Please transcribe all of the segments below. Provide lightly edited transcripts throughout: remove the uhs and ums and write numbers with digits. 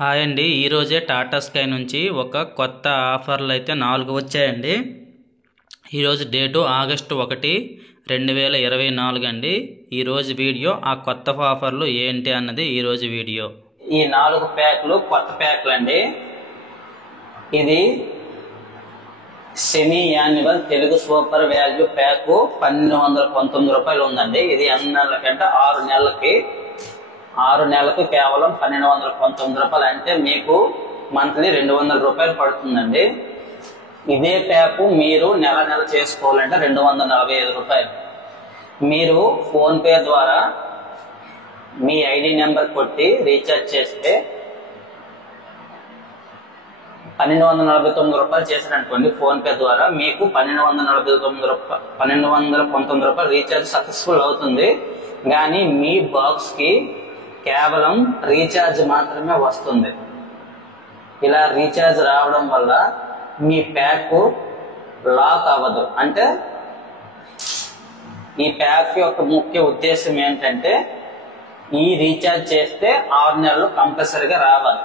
Hi అండి, ఈరోజే Tata sky నుంచి ఒక కొత్త ఆఫర్లు అయితే 4 వచ్చాయండి. ఈరోజు డేటు ఆగస్టు 1, 2024 అండి. ఈరోజు వీడియో ఆ కొత్త ఆఫర్లు ఏంటి అన్నది ఈరోజు వీడియో. ఈ 4 ప్యాక్లు కొత్త ప్యాక్లు అండి. ఇది semi annual Telugu super value pack 1219 రూపాయలు ఉందండి. ఇది ఎన్ని నెలలకంటే 6 నెలలకి 6 నెలలకు కేవలం 1219 రూపాయలు, అంటే మీకు మంత్లీ 200 రూపాయలు పడుతుందండి. ఇదే ప్యాక్ మీరు నెల చేసుకోవాలంటే 245 రూపాయలు. మీరు ఫోన్పే ద్వారా మీ ఐడి నెంబర్ కొట్టి రీఛార్జ్ చేస్తే 1249 రూపాయలు చేశారనుకోండి, ఫోన్పే ద్వారా మీకు 1219 రూపాయలు రీఛార్జ్ సక్సెస్ఫుల్ అవుతుంది. కానీ మీ బాక్స్ కి కేవలం రీఛార్జ్ మాత్రమే వస్తుంది. ఇలా రీఛార్జ్ రావడం వల్ల మీ ప్యాక్ లాక్ అవ్వదు. అంటే ఈ ప్యాక్ యొక్క ముఖ్య ఉద్దేశం ఏంటంటే ఈ రీఛార్జ్ చేస్తే 6 నెలలు కంపల్సరీగా రావాలి.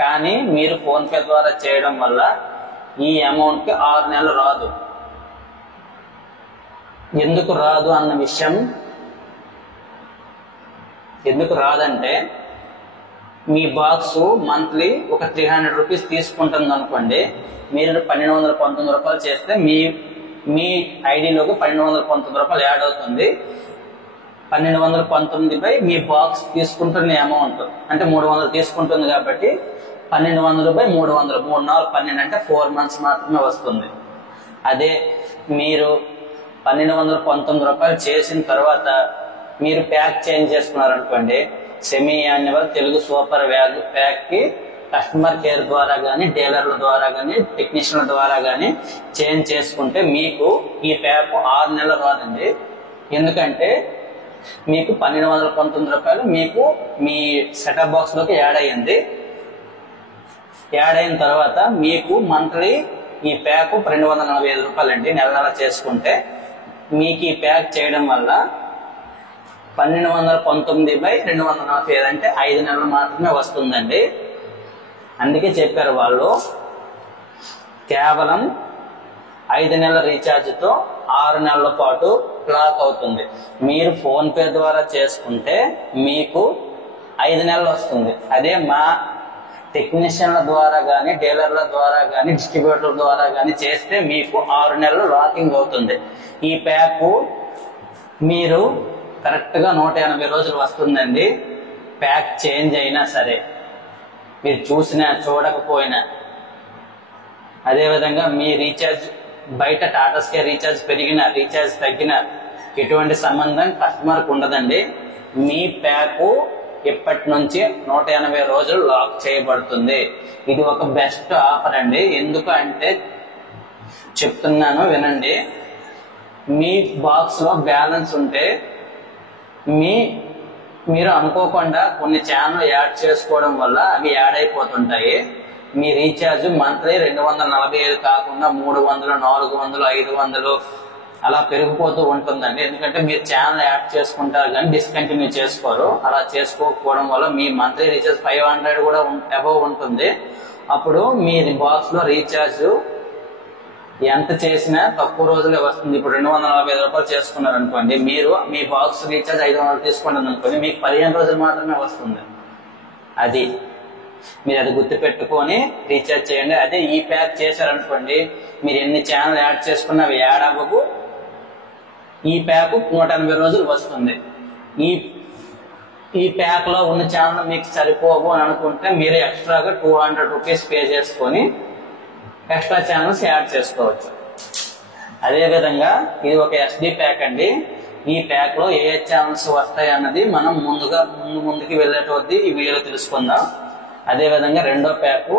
కానీ మీరు ఫోన్పే ద్వారా చేయడం వల్ల ఈ అమౌంట్ కి 6 నెలలు రాదు. ఎందుకు రాదు అన్న విషయం, ఎందుకు రాదంటే మీ బాక్స్ మంత్లీ ఒక 300 రూపీస్ తీసుకుంటుంది అనుకోండి. మీరు 1219 రూపాయలు చేస్తే మీ ఐడిలోకి 1219 రూపాయలు యాడ్ అవుతుంది. 1219 మీ బాక్స్ తీసుకుంటున్న అమౌంట్ అంటే 300 తీసుకుంటుంది. కాబట్టి 1200 × 300 3 4 12 అంటే 4 మంత్స్ మాత్రమే వస్తుంది. అదే మీరు 1219 రూపాయలు చేసిన తర్వాత మీరు ప్యాక్ చేంజ్ చేసుకున్నారనుకోండి, semi annual Telugu super value pack కి కస్టమర్ కేర్ ద్వారా కానీ డీలర్ల ద్వారా కానీ టెక్నీషియన్ల ద్వారా కానీ చేంజ్ చేసుకుంటే మీకు ఈ ప్యాక్ 6 నెలలు రాదండి. ఎందుకంటే మీకు 1219 రూపాయలు మీకు మీ సెటప్ బాక్స్ లోకి యాడ్ అయ్యింది. యాడ్ అయిన తర్వాత మీకు మంత్లీ ఈ ప్యాక్ 245 రూపాయలు అండి. నెల చేసుకుంటే మీకు ఈ ప్యాక్ చేయడం వల్ల 1219/245 అంటే 5 నెలలు మాత్రమే వస్తుందండి. అందుకే చెప్పారు వాళ్ళు, కేవలం 5 నెలల రీఛార్జ్ తో 6 నెలల పాటు లాక్ అవుతుంది. మీరు ఫోన్ పే ద్వారా చేసుకుంటే మీకు 5 నెలలు వస్తుంది. అదే మా టెక్నీషియన్ల ద్వారా కానీ డీలర్ల ద్వారా కానీ డిస్ట్రిబ్యూటర్ల ద్వారా కానీ చేస్తే మీకు 6 నెలలు లాకింగ్ అవుతుంది. ఈ ప్యాక్ మీరు కరెక్ట్ గా 180 రోజులు వస్తుందండి. ప్యాక్ చేంజ్ అయినా సరే, మీరు చూసినా చూడకపోయినా. అదేవిధంగా మీ రీఛార్జ్ బయట టాటా స్కై రీఛార్జ్ పెరిగినా రీఛార్జ్ తగ్గినా ఎటువంటి సంబంధం కస్టమర్కి ఉండదండి. మీ ప్యాక్ ఇప్పటి నుంచి 180 రోజులు లాక్ చేయబడుతుంది. ఇది ఒక బెస్ట్ ఆఫర్ అండి. ఎందుకు అంటే చెప్తున్నాను వినండి. మీ బాక్స్ లో బ్యాలెన్స్ ఉంటే మీరు అనుకోకుండా కొన్ని ఛానల్ యాడ్ చేసుకోవడం వల్ల అవి యాడ్ అయిపోతుంటాయి. మీ రీఛార్జ్ మంత్లీ 245 కాకుండా 300, 400, 500 అలా పెరిగిపోతూ ఉంటుందండి. ఎందుకంటే మీరు ఛానల్ యాడ్ చేసుకుంటారు కానీ డిస్కంటిన్యూ చేసుకోరు. అలా చేసుకోకపోవడం వల్ల మీ మంత్లీ రీఛార్జ్ 500 కూడా అబౌవ్ ఉంటుంది. అప్పుడు మీ బాక్స్ లో రీఛార్జ్ ఎంత చేసినా తక్కువ రోజులే వస్తుంది. ఇప్పుడు 245 రూపాయలు చేసుకున్నారు అనుకోండి, మీరు మీ బాక్స్ రీఛార్జ్ 500 తీసుకుంటుంది అనుకోండి, మీకు 15 రోజులు మాత్రమే వస్తుంది. అది మీరు అది గుర్తు పెట్టుకొని రీఛార్జ్ చేయండి. అదే ఈ ప్యాక్ చేశారనుకోండి, మీరు ఎన్ని ఛానల్ యాడ్ చేసుకున్నా అవి యాడ్ అవ్వవు. ఈ ప్యాక్ 180 రోజులు వస్తుంది. ఈ ప్యాక్ లో ఉన్న ఛానల్ మీకు సరిపోవు అని అనుకుంటే మీరు ఎక్స్ట్రాగా 200 రూపీస్ పే చేసుకొని ఎక్స్ట్రా ఛానల్స్ యాడ్ చేసుకోవచ్చు. అదే విధంగా ఇది ఒక SD ప్యాక్ అండి. ఈ ప్యాక్ లో ఏ ఛానల్స్ వస్తాయి అన్నది మనం ముందుకి వెళ్ళేటోద్ది ఈ వీడియోలో తెలుసుకుందాం. అదే విధంగా రెండో ప్యాక్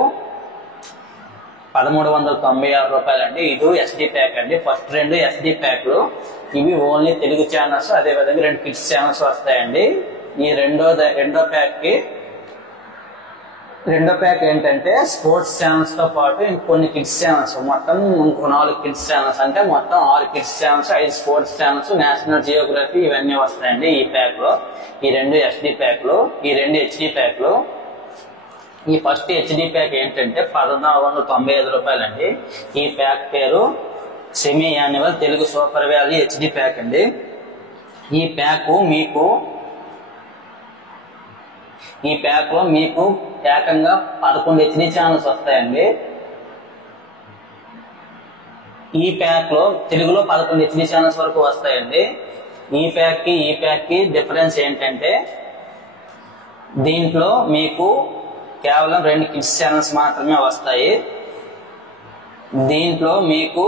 1396 రూపాయలు అండి. ఇది SD ప్యాక్ అండి. ఫస్ట్ 2 SD ప్యాక్లు, ఇవి ఓన్లీ తెలుగు ఛానల్స్. అదే విధంగా 2 కిడ్స్ ఛానల్స్ వస్తాయండి. ఈ రెండో ప్యాక్ ఏంటంటే స్పోర్ట్స్ ఛానల్స్ తో పాటు ఇంకొన్ని కిడ్స్ ఛానల్స్, మొత్తం ఇంకో 4 కిడ్స్ ఛానల్స్, అంటే మొత్తం 6 kids channels, 5 sports channels, national Geography ఇవన్నీ వస్తాయండి ఈ ప్యాక్ లో. ఈ 2 SD ప్యాక్లు, ఈ 2 HD ప్యాక్లు. ఈ ఫస్ట్ హెచ్డి ప్యాక్ ఏంటంటే 1495 రూపాయలండి. ఈ ప్యాక్ పేరు semi annual Telugu super valley HD pack అండి. ఈ ప్యాక్ లో మీకు ఏకంగా 11 హెచ్డి ఛానల్స్ వస్తాయండి. ఈ ప్యాక్ లో తెలుగులో 11 హెచ్డి ఛానల్స్ వరకు వస్తాయండి. ఈ ప్యాక్ కి డిఫరెన్స్ ఏంటంటే దీంట్లో మీకు కేవలం 2 కిడ్స్ ఛానల్స్ మాత్రమే వస్తాయి. దీంట్లో మీకు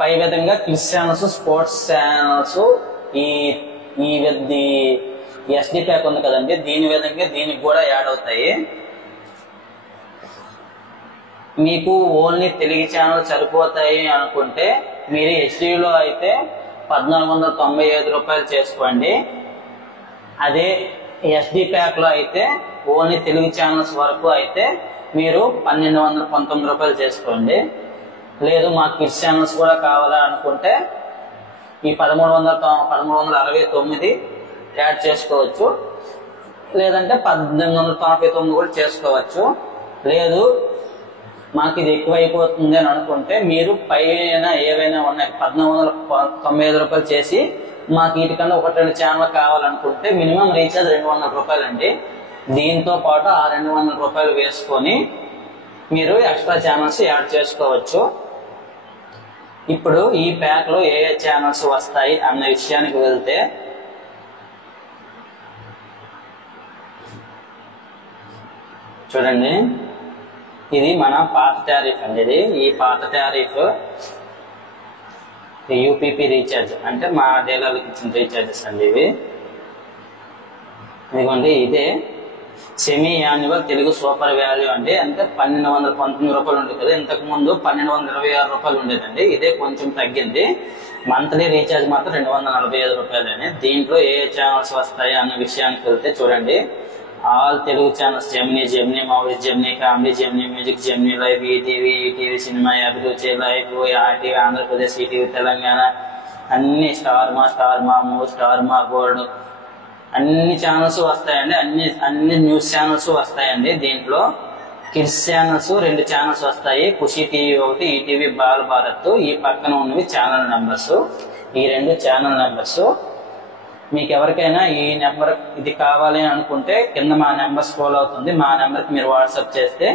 పై విధంగా కిడ్స్ ఛానల్స్, స్పోర్ట్స్ ఛానల్స్ ఈ ఎస్డి ప్యాక్ ఉంది కదండి, దీని విధంగా దీనికి కూడా యాడ్ అవుతాయి. మీకు ఓన్లీ తెలుగు ఛానల్ సరిపోతాయి అనుకుంటే మీరు హెచ్డీలో అయితే 1495 రూపాయలు చేసుకోండి. అదే ఎస్డి ప్యాక్ లో అయితే ఓన్లీ తెలుగు ఛానల్స్ వరకు అయితే మీరు 1219 రూపాయలు చేసుకోండి. లేదు మాకు కిడ్స్ ఛానల్స్ కూడా కావాలా అనుకుంటే ఈ 1369 యాడ్ చేసుకోవచ్చు. లేదంటే 1899 కూడా చేసుకోవచ్చు. లేదు మాకు ఇది ఎక్కువైపోతుంది అని అనుకుంటే మీరు పైన ఏవైనా ఉన్నాయి 1495 రూపాయలు చేసి మాకు వీటికన్నా 1-2 ఛానల్ కావాలనుకుంటే మినిమం రీఛార్జ్ 200 రూపాయలండి. దీంతో పాటు ఆ 200 రూపాయలు వేసుకొని మీరు ఎక్స్ట్రా ఛానల్స్ యాడ్ చేసుకోవచ్చు. ఇప్పుడు ఈ ప్యాక్ లో ఏ ఛానల్స్ వస్తాయి అన్న విషయానికి వెళ్తే చూడండి, ఇది మన పాత టారిఫ్ అండి. ఈ పాత టారిఫ్ యూపీపీ రీఛార్జ్ అంటే మా డీలర్లకు ఇచ్చిన రీఛార్జెస్ అండి ఇవి. ఇదిగోండి, ఇదే semi annual Telugu super value అండి. అంటే 1219 రూపాయలు ఉండేది కదా, ఇంతకు ముందు 1226 రూపాయలు ఉండేదండి. ఇదే కొంచెం తగ్గింది. మంత్లీ రీఛార్జ్ మాత్రం 245 రూపాయలని. దీంట్లో ఏ ఛానల్స్ వస్తాయి అన్న విషయానికి వెళ్తే చూడండి, all Telugu channels Gemini movies, Gemini comedy, Gemini music, Gemini live, ETV cinema, Abhiruchi live, RTV Andhra Pradesh, ETV Telangana, అన్ని star Maa movies, star Maa gold, అన్ని ఛానల్స్ వస్తాయండి. అన్ని న్యూస్ ఛానల్స్ వస్తాయండి. దీంట్లో కిడ్స్ ఛానల్స్ 2 ఛానల్స్ వస్తాయి, ఖుషి టీవీ 1, ఈటీవీ బాల్ భారత్. ఈ పక్కన ఉన్నవి ఛానల్ నెంబర్స్. ఈ 2 ఛానల్ నెంబర్స్ మీకు ఎవరికైనా ఈ నెంబర్ ఇది కావాలి అనుకుంటే కింద మా నెంబర్ స్క్రోల్ అవుతుంది. మా నెంబర్కి మీరు వాట్సాప్ చేస్తే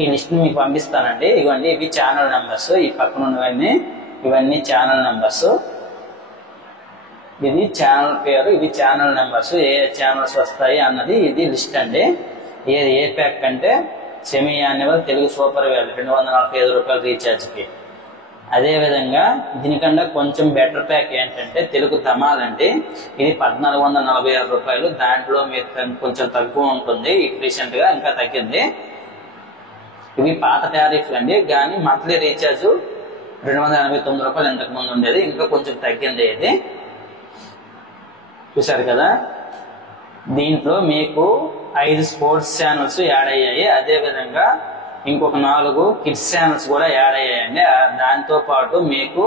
ఈ లిస్ట్ మీకు పంపిస్తానండి. ఇవ్వండి, ఇవి ఛానల్ నెంబర్స్. ఈ పక్కన ఉన్నవన్నీ ఇవన్నీ ఛానల్ నెంబర్స్. ఇది ఛానల్ పేరు, ఇది ఛానల్ నెంబర్స్. ఏ ఛానల్స్ వస్తాయి అన్నది ఇది లిస్ట్ అండి. ఏ ప్యాక్ అంటే semi annual Telugu super value 245 రూపాయలు రీఛార్జ్కి. అదే విధంగా దీనికన్నా కొంచెం బెటర్ ప్యాక్ ఏంటంటే తెలుగు ధమాల్ అండి. ఇది 1446 రూపాయలు. దాంట్లో మీకు కొంచెం తక్కువ ఉంటుంది. రీసెంట్ గా ఇంకా తగ్గింది. ఇవి పాత టారిఫ్లు అండి, కానీ మంత్లీ రీఛార్జ్ 289 రూపాయలు ఇంతకు ముందు ఉండేది, ఇంకా కొంచెం తగ్గింది. ఇది చూసారు కదా. దీంట్లో మీకు 5 స్పోర్ట్స్ ఛానల్స్ యాడ్ అయ్యాయి. అదే విధంగా ఇంకొక 4 కిడ్స్ ఛానల్స్ కూడా యాడ్ అయ్యాయండి. దాంతో పాటు మీకు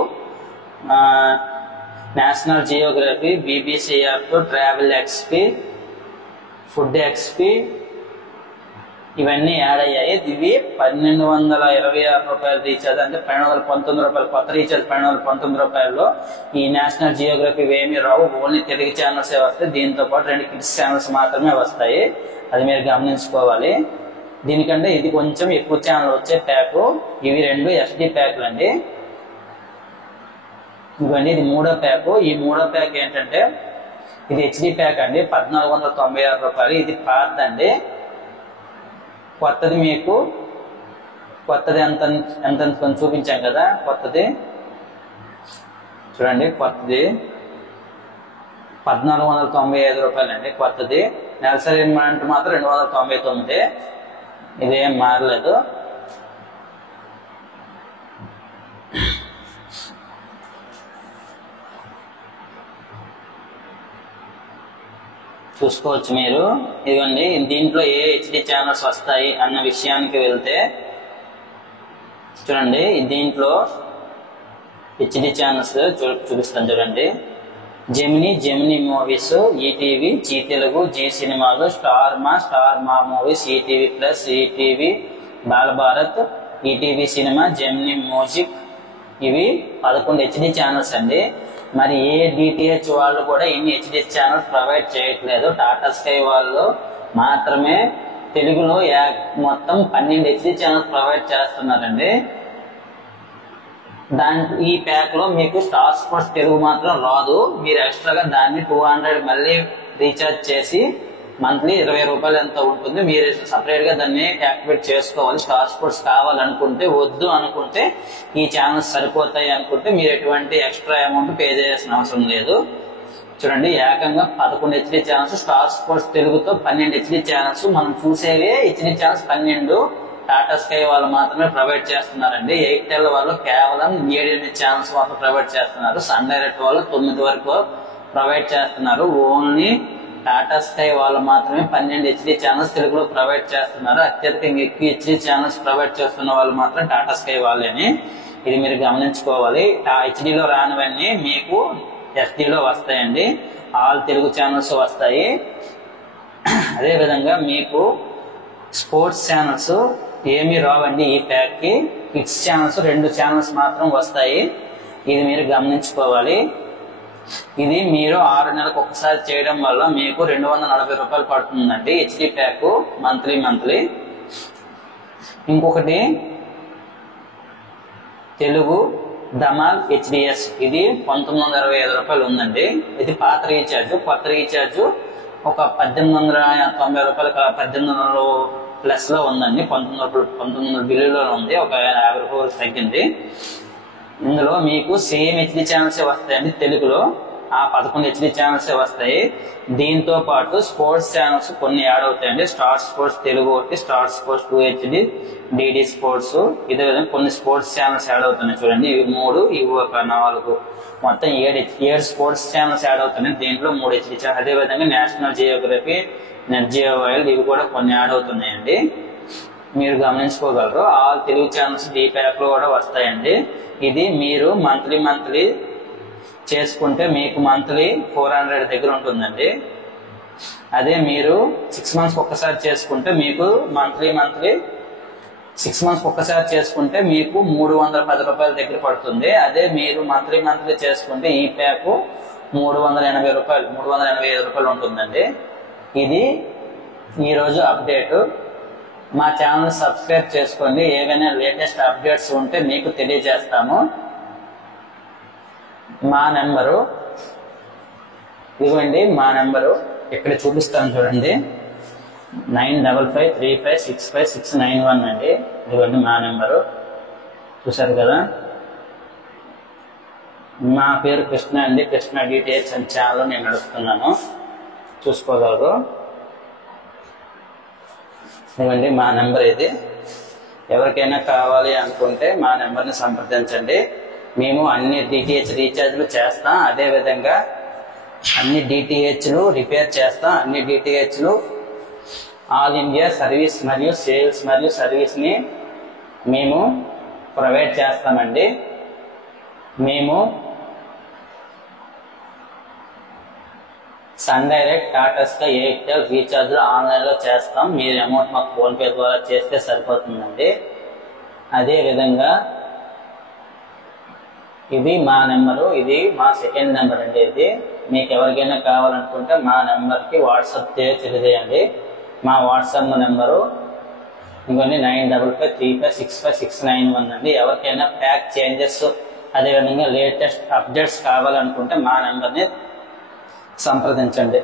national Geography, BBC earth, travel XP, food XP ఇవన్నీ యాడ్ అయ్యాయి. ఇవి 1226 రూపాయలు రీఛార్జ్, అంటే 1219 రూపాయలు. కొత్త రీఛార్జ్ 1219 రూపాయల్లో ఈ నేషనల్ జియోగ్రఫీ ఏమీ రావు, ఓన్లీ తెలుగు ఛానల్స్ వస్తాయి. దీంతో పాటు 2 కిడ్స్ ఛానల్స్ మాత్రమే వస్తాయి. అది మీరు గమనించుకోవాలి. దీనికంటే ఇది కొంచెం ఎక్కువ ఛానల్ వచ్చే ప్యాక్. ఇవి 2 ఎస్డి ప్యాక్లు అండి. ఇవన్నీ ఇది 3వ ప్యాక్. ఈ 3వ ప్యాక్ ఏంటంటే ఇది హెచ్డి ప్యాక్ అండి, 1496 రూపాయలు. ఇది పాతదండి. కొత్తది మీకు ఎంత చూపించాం కదా. కొత్తది చూడండి, కొత్తది 1495 రూపాయలు అండి. కొత్తది నెలసరి అమౌంట్ మాత్రం 299. ఇదేం మారలేదు. చూసుకోవచ్చు మీరు. ఇదిగోండి, దీంట్లో ఏ హెచ్డి ఛానల్స్ వస్తాయి అన్న విషయానికి వెళ్తే చూడండి, దీంట్లో హెచ్డి ఛానల్స్ చూపిస్తాను చూడండి. Gemini Movies, ETV, Zee Telugu, Zee సినిమాలు, Star Maa Movies, ETV Plus, ETV Balabharat, ETV Cinema, Gemini Music, ఇవి 11 హెచ్డి ఛానల్స్ అండి. మరి ఏ డిటిహెచ్ వాళ్ళు కూడా ఇన్ని హెచ్డి ఛానల్స్ ప్రొవైడ్ చేయట్లేదు. టాటా స్కై వాళ్ళు మాత్రమే తెలుగులో మొత్తం 12 హెచ్డి ఛానల్స్ ప్రొవైడ్ చేస్తున్నారండి. ఈ ప్యాక్ లో మీకు స్టార్ స్పోర్ట్స్ తెలుగు మాత్రం రాదు. మీరు ఎక్స్ట్రాగా దాన్ని 200 మళ్ళీ రీఛార్జ్ చేసి మంత్లీ 20 రూపాయలు ఎంత ఉంటుంది, మీరు సపరేట్ గా దాన్ని యాక్టివేట్ చేసుకోవాలి. స్టార్ స్పోర్ట్స్ కావాలనుకుంటే, వద్దు అనుకుంటే, ఈ ఛానల్స్ సరిపోతాయి అనుకుంటే మీరు ఎటువంటి ఎక్స్ట్రా అమౌంట్ పే చేయాల్సిన అవసరం లేదు. చూడండి, ఏకంగా 11 హెచ్డి ఛానల్స్, స్టార్ స్పోర్ట్స్ తెలుగుతో 12 హెచ్డి ఛానల్స్. మనం చూసేవే హెచ్డి ఛానల్స్ 12 టాటా స్కై వాళ్ళు మాత్రమే ప్రొవైడ్ చేస్తున్నారండి. ఎయిర్టెల్ వాళ్ళు కేవలం 7-8 ఛానల్స్ మాత్రం ప్రొవైడ్ చేస్తున్నారు. సన్ డైరెక్ట్ వాళ్ళు 9 వరకు ప్రొవైడ్ చేస్తున్నారు. ఓన్లీ టాటా స్కై వాళ్ళు మాత్రమే 12 హెచ్డి ఛానల్స్ తెలుగులో ప్రొవైడ్ చేస్తున్నారు. అత్యధికంగా ఎక్కువ హెచ్డి ఛానల్స్ ప్రొవైడ్ చేస్తున్న వాళ్ళు మాత్రం టాటా స్కై వాళ్ళని. ఇది మీరు గమనించుకోవాలి. హెచ్డిలో రానివన్నీ మీకు ఎస్డీలో వస్తాయండి. ఆల్ తెలుగు ఛానల్స్ వస్తాయి. అదేవిధంగా మీకు స్పోర్ట్స్ ఛానల్స్ ఏమీ రావండి ఈ ప్యాక్ కి. కిడ్స్ ఛానల్స్ 2 ఛానల్స్ మాత్రం వస్తాయి. ఇది మీరు గమనించుకోవాలి. ఇది మీరు 6 నెలలకు ఒకసారి చేయడం వల్ల మీకు 240 రూపాయలు పడుతుందండి హెచ్డి ప్యాక్ మంత్లీ. ఇంకొకటి తెలుగు ధమాల్ హెచ్డిఎస్, ఇది 1925 రూపాయలు ఉందండి. ఇది పాత రీఛార్జ్. కొత్త రీఛార్జ్ ఒక 1890 రూపాయలు, 1800 ప్లస్ లో ఉందండి. 1900 బిల్లులో ఉంది. ఒక 50 రూపాయలు తగ్గింది. ఇందులో మీకు సేమ్ హెచ్డి ఛానల్స్ వస్తాయండి. తెలుగులో ఆ 11 హెచ్డి ఛానల్స్ వస్తాయి. దీంతో పాటు స్పోర్ట్స్ ఛానల్స్ కొన్ని యాడ్ అవుతాయండి. స్టార్ స్పోర్ట్స్ తెలుగు ఒకటి, star sports 2 HD, DD sports, ఇదే విధంగా కొన్ని స్పోర్ట్స్ ఛానల్స్ యాడ్ అవుతున్నాయి. చూడండి, ఇవి 3, ఇవి ఒక 4, మొత్తం 7 స్పోర్ట్స్ ఛానల్స్ యాడ్ అవుతున్నాయి. దీంట్లో 3 హెచ్డి ఛానల్. అదేవిధంగా national geography, Nat Geo Wild, ఇవి కూడా కొన్ని యాడ్ అవుతున్నాయండి. మీరు గమనించుకోగలరు. All Telugu channels D pack లో కూడా వస్తాయండి. ఇది మీరు మంత్లీ చేసుకుంటే మీకు మంత్లీ 400 దగ్గర ఉంటుందండి. అదే మీరు 6 మంత్స్ ఒక్కసారి చేసుకుంటే మీకు మంత్లీ 6 మంత్స్ ఒక్కసారి చేసుకుంటే మీకు 310 రూపాయల దగ్గర పడుతుంది. అదే మీరు మంత్లీ చేసుకుంటే ఈ ప్యాక్ 385 రూపాయలు ఉంటుందండి. ఇది ఈరోజు అప్డేట్. మా ఛానల్ సబ్స్క్రైబ్ చేసుకోండి. ఏవైనా లేటెస్ట్ అప్డేట్స్ ఉంటే మీకు తెలియజేస్తాము. మా నెంబరు ఇవ్వండి. మా నెంబరు ఇక్కడ చూపిస్తాను చూడండి, 9553565691 అండి. ఇవ్వండి మా నెంబరు. చూసారు కదా. మా పేరు కృష్ణ అండి. కృష్ణ డిటిహెచ్ అని ఛానల్ నేను నడుపుతున్నాను, చూసుకోగలరు. ఇవ్వండి మా నెంబర్ ఇది. ఎవరికైనా కావాలి అనుకుంటే మా నెంబర్ని సంప్రదించండి. మేము అన్ని డిటిహెచ్ రీఛార్జ్లు చేస్తాం. అదేవిధంగా అన్ని డిటిహెచ్లు రిపేర్ చేస్తాం. అన్ని డిటిహెచ్లు ఆల్ ఇండియా సర్వీస్ మరియు సేల్స్ మరియు సర్వీస్ని మేము ప్రొవైడ్ చేస్తామండి. మేము Sun Direct, Tata Sky, Airtel recharge ఆన్లైన్లో చేస్తాం. మీరు అమౌంట్ మాకు ఫోన్పే ద్వారా చేస్తే సరిపోతుందండి. అదేవిధంగా ఇది మా నెంబరు. ఇది మా సెకండ్ నెంబర్ అండి. ఇది మీకు ఎవరికైనా కావాలనుకుంటే మా నెంబర్కి వాట్సాప్ తెలియజేయండి. మా వాట్సాప్ నెంబరు ఇంకొన్ని 9553565691 అండి. ఎవరికైనా ప్యాక్ చేంజెస్ అదేవిధంగా లేటెస్ట్ అప్డేట్స్ కావాలనుకుంటే మా నెంబర్ని సంప్రదించండి.